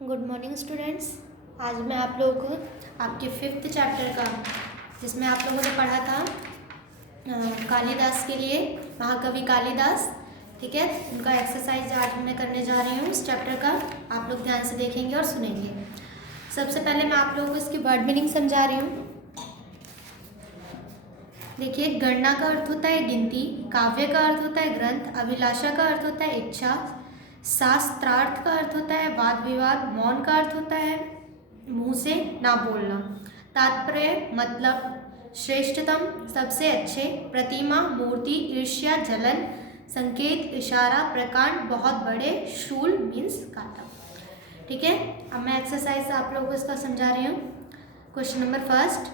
Good morning students. आज मैं आप लोगों को आपके 5th चैप्टर का, जिसमें आप लोगों ने पढ़ा था कालिदास के लिए, महाकवि कालिदास, ठीक है, उनका एक्सरसाइज आज मैं करने जा रही हूँ। इस चैप्टर का आप लोग ध्यान से देखेंगे और सुनेंगे। सबसे पहले मैं आप लोगों को इसकी वर्ड मीनिंग समझा रही हूँ। देखिए, गणना का अर्थ होता है गिनती, काव्य का अर्थ होता है ग्रंथ, अभिलाषा का अर्थ होता है इच्छा, शास्त्रार्थ का अर्थ होता है वाद विवाद, मौन का अर्थ होता है मुंह से ना बोलना, तात्पर्य मतलब श्रेष्ठतम सबसे अच्छे, प्रतिमा मूर्ति, ईर्ष्या जलन, संकेत इशारा, प्रकांड बहुत बड़े, शूल मीन्स काटा। ठीक है, अब मैं एक्सरसाइज आप लोगों को इसका समझा रही हूँ। क्वेश्चन नंबर फर्स्ट,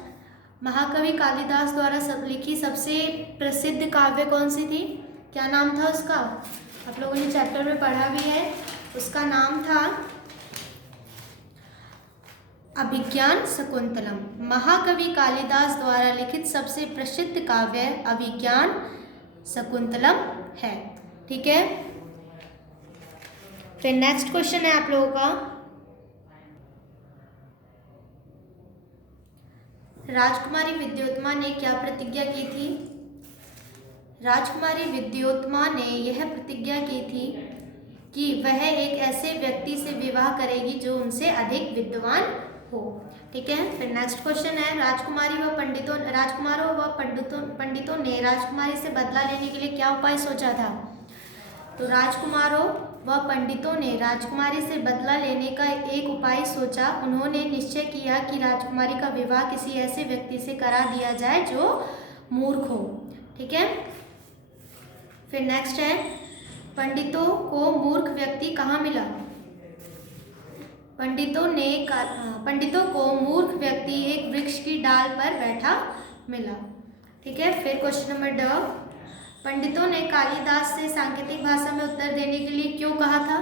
महाकवि कालिदास द्वारा लिखी सबसे प्रसिद्ध काव्य कौन सी थी? क्या नाम था उसका? आप लोगों ने चैप्टर में पढ़ा भी है। उसका नाम था अभिज्ञान शकुंतलम। महाकवि कालिदास द्वारा लिखित सबसे प्रसिद्ध काव्य अभिज्ञान शकुंतलम है। ठीक है, फिर नेक्स्ट क्वेश्चन है आप लोगों का, राजकुमारी विद्योत्मा ने क्या प्रतिज्ञा की थी? राजकुमारी विद्योत्मा ने यह प्रतिज्ञा की थी कि वह एक ऐसे व्यक्ति से विवाह करेगी जो उनसे अधिक विद्वान हो। ठीक है, फिर नेक्स्ट क्वेश्चन है, राजकुमारों व पंडितों ने राजकुमारी से बदला लेने के लिए क्या उपाय सोचा था? तो राजकुमारों व पंडितों ने राजकुमारी से बदला लेने का एक उपाय सोचा। उन्होंने निश्चय किया कि राजकुमारी का विवाह किसी ऐसे व्यक्ति से करा दिया जाए जो मूर्ख हो। ठीक है, फिर नेक्स्ट है, पंडितों को मूर्ख व्यक्ति कहाँ मिला? पंडितों को मूर्ख व्यक्ति एक वृक्ष की डाल पर बैठा मिला। ठीक है, फिर क्वेश्चन नंबर ड, पंडितों ने कालिदास से सांकेतिक भाषा में उत्तर देने के लिए क्यों कहा था?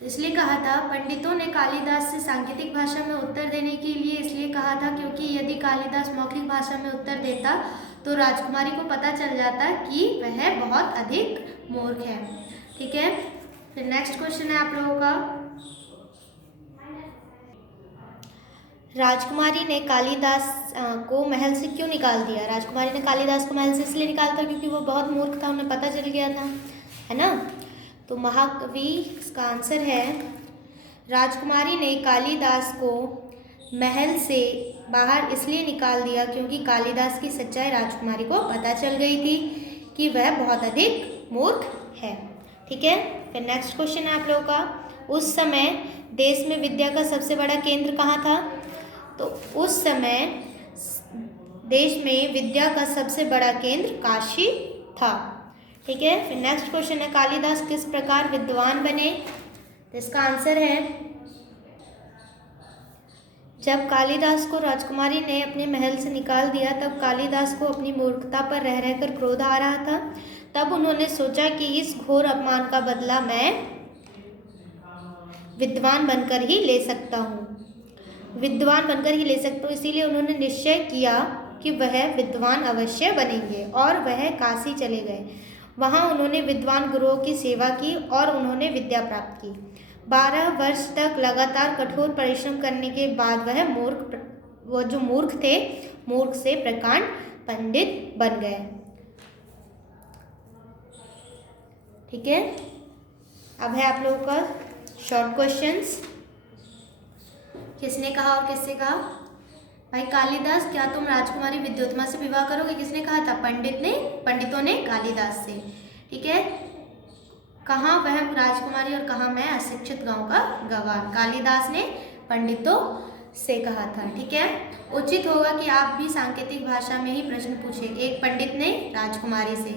तो इसलिए कहा था, पंडितों ने कालिदास से सांकेतिक भाषा में उत्तर देने के लिए इसलिए कहा था क्योंकि यदि कालिदास मौखिक भाषा में उत्तर देता तो राजकुमारी को पता चल जाता कि वह बहुत अधिक मूर्ख है। ठीक है, फिर नेक्स्ट क्वेश्चन है आप लोगों का, राजकुमारी ने कालिदास को महल से क्यों निकाल दिया? राजकुमारी ने कालिदास को महल से इसलिए निकाला था क्योंकि वो बहुत मूर्ख था, उन्हें पता चल गया था, है ना। तो महाकवि इसका आंसर है, राजकुमारी ने कालिदास को महल से बाहर इसलिए निकाल दिया क्योंकि कालिदास की सच्चाई राजकुमारी को पता चल गई थी कि वह बहुत अधिक मूर्ख है। ठीक है, फिर नेक्स्ट क्वेश्चन है आप लोगों का, उस समय देश में विद्या का सबसे बड़ा केंद्र कहाँ था? तो उस समय देश में विद्या का सबसे बड़ा केंद्र काशी था। ठीक है, फिर नेक्स्ट क्वेश्चन है, कालिदास किस प्रकार विद्वान बने? तो इसका आंसर है, जब कालिदास को राजकुमारी ने अपने महल से निकाल दिया तब कालिदास को अपनी मूर्खता पर रह रहकर क्रोध आ रहा था। तब उन्होंने सोचा कि इस घोर अपमान का बदला मैं विद्वान बनकर ही ले सकता हूँ, इसीलिए उन्होंने निश्चय किया कि वह विद्वान अवश्य बनेंगे और वह काशी चले गए। वहाँ उन्होंने विद्वान गुरुओं की सेवा की और उन्होंने विद्या प्राप्त की। 12 वर्ष तक लगातार कठोर परिश्रम करने के बाद वो जो मूर्ख थे, मूर्ख से प्रकांड पंडित बन गए। ठीक है, अब है आप लोगों का शॉर्ट क्वेश्चंस। किसने कहा और किससे कहा? भाई कालिदास, क्या तुम राजकुमारी विद्योत्मा से विवाह करोगे? किसने कहा था? पंडितों ने कालिदास से। ठीक है, कहाँ वह राजकुमारी और कहाँ मैं अशिक्षित गांव का गवार? कालिदास ने पंडितों से कहा था। ठीक है, उचित होगा कि आप भी सांकेतिक भाषा में ही प्रश्न पूछे। एक पंडित ने राजकुमारी से,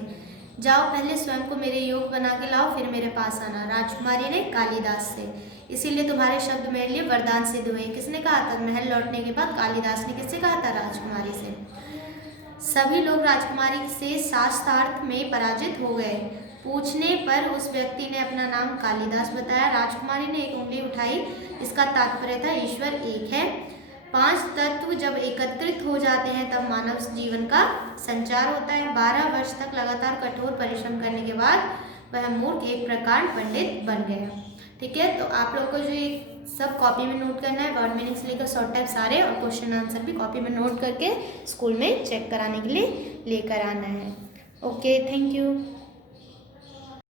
जाओ पहले स्वयं को मेरे योग बना के लाओ फिर मेरे पास आना। राजकुमारी ने कालिदास से, इसीलिए तुम्हारे शब्द मेरे लिए वरदान सिद्ध हुए। किसने कहा था? महल लौटने के बाद कालिदास ने किससे कहा था? राजकुमारी से। सभी लोग राजकुमारी से शास्त्रार्थ में पराजित हो गए। पूछने पर उस व्यक्ति ने अपना नाम कालिदास बताया। राजकुमारी ने एक उंगली उठाई, इसका तात्पर्य था ईश्वर एक है। 5 तत्व जब एकत्रित हो जाते हैं तब मानव जीवन का संचार होता है। 12 वर्ष तक लगातार कठोर परिश्रम करने के बाद वह मूर्ख एक प्रकांड पंडित बन गया। ठीक है, तो आप लोग को जो सब कॉपी में नोट करना है, वर्ड मीनिंग से लेकर शॉर्ट टाइप सारे, और क्वेश्चन आंसर भी कॉपी में नोट करके स्कूल में चेक कराने के लिए लेकर आना है। Okay, thank you.